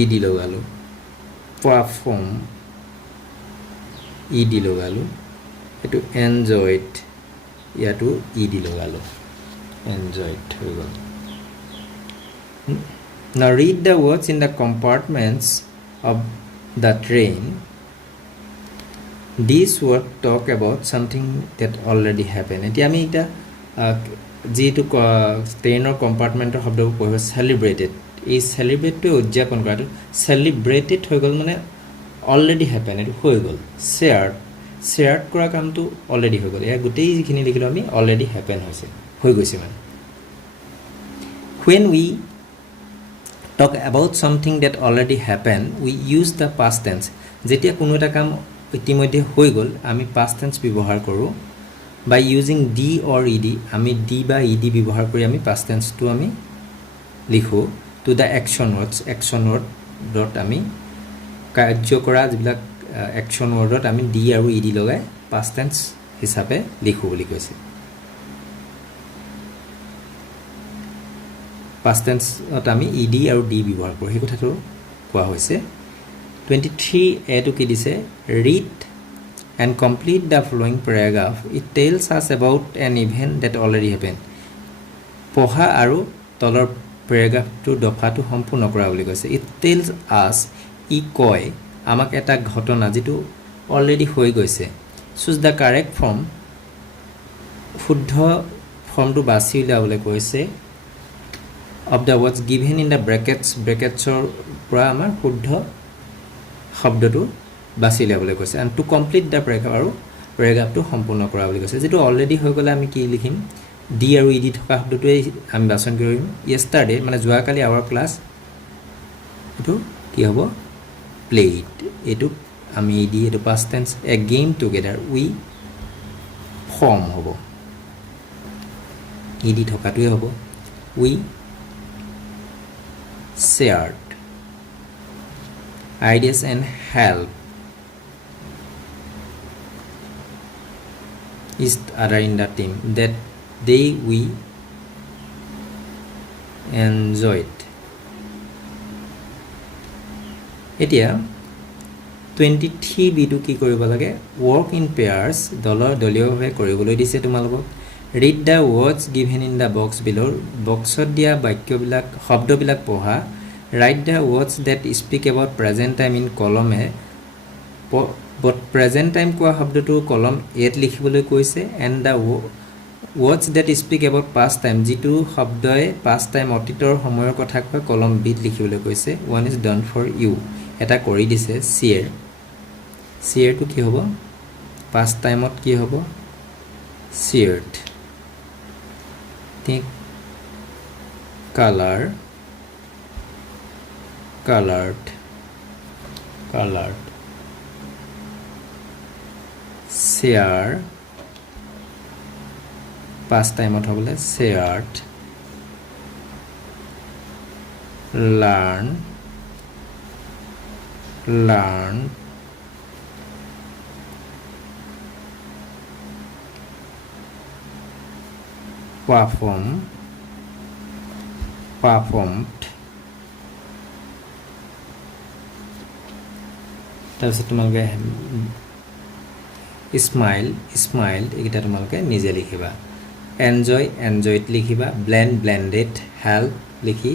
ed লগালো perform ed লগালো এটো enjoyed ইয়াতো ed লগালো enjoyed হৈ গ'ল now read the words in the compartments of the train these words talk about something that already happened এতিয়া আমি এটা যেটো ট্ৰেইনৰ কম্পাৰ্টমেন্টৰ শব্দ পঢ়িব সেলিব্ৰেটেড এই সেলিব্ৰেটটো উদযাপন কৰাটো সেলিব্ৰেটেড হৈ গ'ল মানে অলৰেডি হ্যাপেন এটো হৈ গ'ল শেয়াৰ্ড কৰা কামটো অলৰেডি হৈ গ'ল এয়া গোটেই যিখিনি লিখিলো আমি অলৰেডি হ্যাপেন হৈছে হৈ গৈছে মানে when we talk about something that already happened we use the past tense যেতিয়া কোনো এটা কাম ইতিমধ্যে হৈ গ'ল আমি past tense ব্যৱহাৰ কৰো by using d or ed আমি d বা ed ব্যৱহাৰ কৰি আমি past tense টো আমি লিখো to the action word dot আমি কাৰ্য কৰা যিবিলাক action wordত আমি d আৰু ed লগাই past tense হিচাপে লিখো বুলি কৈছে past tense ত আমি ed আৰু d ব্যৱহাৰ কৰো এই কথাটো কোৱা হৈছে 23 এটো কি দিছে read and complete the following paragraph it tells us about an event that already happened পঢ়া আৰু তলৰ পেৰাগ্ৰাফটোৰ দফাটো সম্পূৰ্ণ কৰা বুলি কৈছে ইট টেলছ আছ ই কয় আমাক এটা ঘটনা যিটো অলৰেডি হৈ গৈছে চুজ দ্য কাৰেক্ট ফৰ্ম শুদ্ধ ফৰ্মটো বাছি উলিয়াবলৈ কৈছে of the words given in the ব্ৰেকেটছৰ পৰা আমাৰ শুদ্ধ শব্দটো বাছি উলিয়াবলৈ কৈছে and to complete the paragraph আৰু পেৰাগ্ৰাফটো সম্পূৰ্ণ কৰা বুলি কৈছে যিটো অলৰেডি হৈ গ'লে আমি কি লিখিম ডি আৰু ই ডি থকা শব্দটোৱেই আমি বাছনি কৰিম য়েষ্টাৰডে মানে যোৱাকালি আৱাৰ ক্লাছ এইটো কি হ'ব প্লেড এইটো আমি ই ডি এইটো পাষ্ট টেন্স এ গেম টুগেডাৰ উই ফৰ্ম হ'ব ই ডি থকাটোৱে হ'ব উই shared ideas and help each other in the team that day we enjoyed এতিয়া 23 বিটো কি কৰিব লাগে work in pairs দলীয়ভাৱে কৰিবলৈ দিছে তোমালোকক read the words given in the box below বক্সত দিয়া বাক্যবিলাক শব্দবিলাক পঢ়া write the words that speak about present time in column A but present time কোৱা শব্দটো column A ত লিখিবলৈ কৈছে and the words that speak about past time যিটো শব্দই past time অতীতৰ সময়ৰ কথা কয় column B ত লিখিবলৈ কৈছে one is done for you এটা কৰি দিছে cheer টো কি হ'ব past time ত কি হ'ব cheered ঠিক colored share past time ot hobole shared learn performed তাৰপিছত তোমালোকে স্মাইল এইকেইটা তোমালোকে নিজে লিখিবা এনজয়ড লিখিবা ব্লেণ্ডেড হেল্প লিখি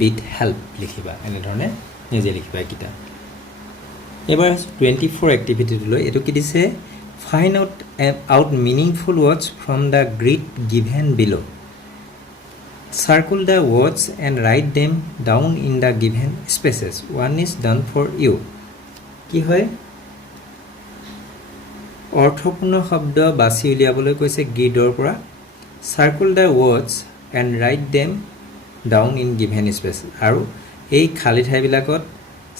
বিট হেল্প লিখিবা এনেধৰণে নিজে লিখিবা এইকেইটা এবাৰ 24 এক্টিভিটিটোলৈ এইটো কি দিছে find out meaningful words from the grid given বিলো circle the words and write them down in the given spaces one is done for you কি হয় অৰ্থপূৰ্ণ শব্দ বাছি উলিয়াবলৈ কৈছে গ্ৰিডৰ পৰা circle the words and write them down in given spaces আৰু এই খালি ঠাইবিলাকত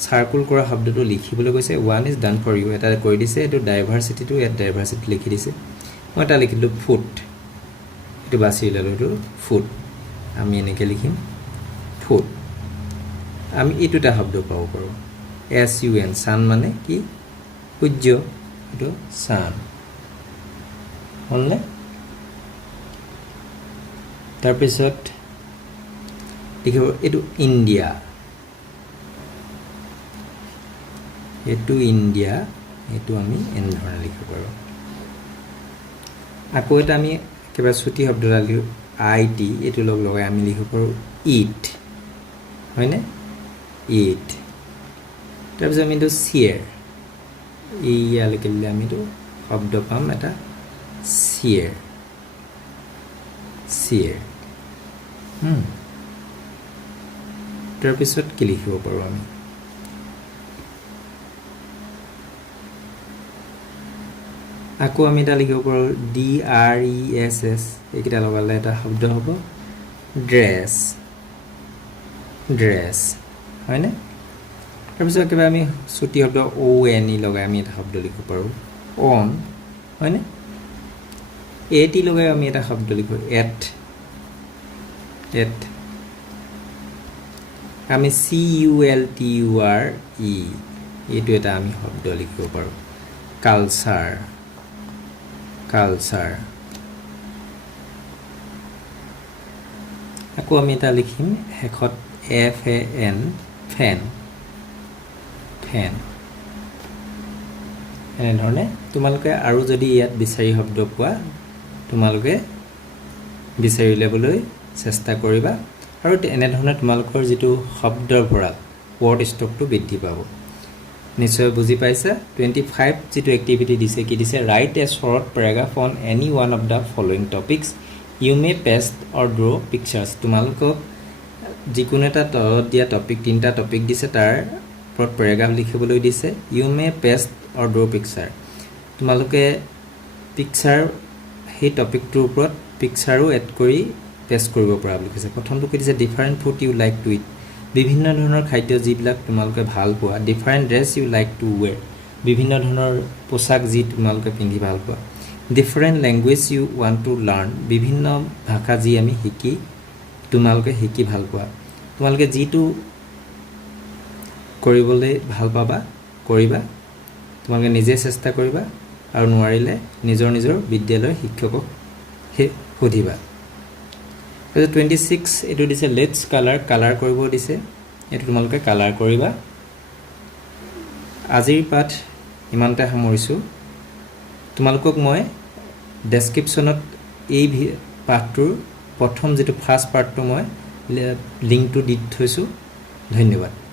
সাৰ্কুল কৰা শব্দটো লিখিবলৈ কৈছে one is done for you এটা কৰি দিছে এটো ডাইভাৰ্সিটিটো ইয়াত ডাইভাৰ্সিটি লিখি দিছে মই এটা লিখিলো ফুট এটো বাছি উলিয়ালো এটো ফুট আমি এনেকে লিখিম ফুট আমি এটোটা শব্দ পাব পাৰো sun sun মানে কি সূৰ্য এটো sun হলনে তাৰ পিছত লিখিব এটো ইন্ডিয়া এটো ইন্ডিয়া এটো আমি এনেধৰণে লিখিব পাৰো আকৌ এটা আমি কিবা ছুটি শব্দ লিখো it এটো লগাই আমি লিখিব পাৰো eat হয়নে eat তাৰপিছত আমি তো share ইয়া লিখিলে আমি তো শব্দ পাম এটা share তাৰপিছত কি লিখিব পাৰো আমি আকৌ আমি এটা লিখিব পাৰো dress এইকেইটা লগালে এটা শব্দ হ'ব ড্ৰেছ হয়নে তাৰপিছত কিবা আমি ছুটি শব্দ on লগাই আমি এটা শব্দ লিখিব পাৰো on হয়নে at লগাই আমি এটা শব্দ লিখো at আমি culture এইটো এটা আমি শব্দ লিখিব পাৰো কালচাৰ আকৌ আমি এটা লিখিম হেকত fan ফেন এনেধৰণে তোমালোকে আৰু যদি ইয়াত বিচাৰি শব্দ পোৱা তোমালোকে বিচাৰি উলিয়াবলৈ চেষ্টা কৰিবা আৰু এনেধৰণে তোমালোকৰ যিটো শব্দৰ ভঁৰাল ৱৰ্ড ষ্টকটো বৃদ্ধি পাব নিশ্চয় বুজি পাইছা 25 যিটো এক্টিভিটি দিছে কি দিছে write a short paragraph on any one of the following topics you may paste or draw pictures তোমালোকক যিকোনো এটা তলত দিয়া টপিক তিনিটা টপিক দিছে তাৰ ওপৰত পেৰাগ্ৰাফ লিখিবলৈ দিছে you may paste or draw picture তোমালোকে পিকচাৰ সেই টপিকটোৰ ওপৰত পিকচাৰো এড কৰি পেষ্ট কৰিব পৰা বুলি কৈছে প্ৰথমটো কি দিছে different food you like to eat বিভিন্ন ধৰণৰ খাদ্য যিবিলাক তোমালোকে ভাল পোৱা different dress you like to wear বিভিন্ন ধৰণৰ পোছাক যি তোমালোকে পিন্ধি ভাল পোৱা different language you want to learn বিভিন্ন ভাষা যি আমি তোমালোকে শিকি ভাল পোৱা তোমালোকে যিটো কৰিবলৈ ভাল পাবা কৰিবা তোমালোকে নিজে চেষ্টা কৰিবা আৰু নোৱাৰিলে নিজৰ বিদ্যালয়ৰ শিক্ষকক সুধিবা 26 এটো দিছে লেটস কালাৰ কৰিব দিছে এটো তোমালোকে কালাৰ কৰিবা আজিৰ পাঠ ইমানতে সামৰিছো তোমালোকক মই ডেসক্ৰিপচনত এই পাঠটোৰ প্ৰথম যেটো ফাৰ্স্ট পাৰ্টটো মই লিংকটো দি থৈছো ধন্যবাদ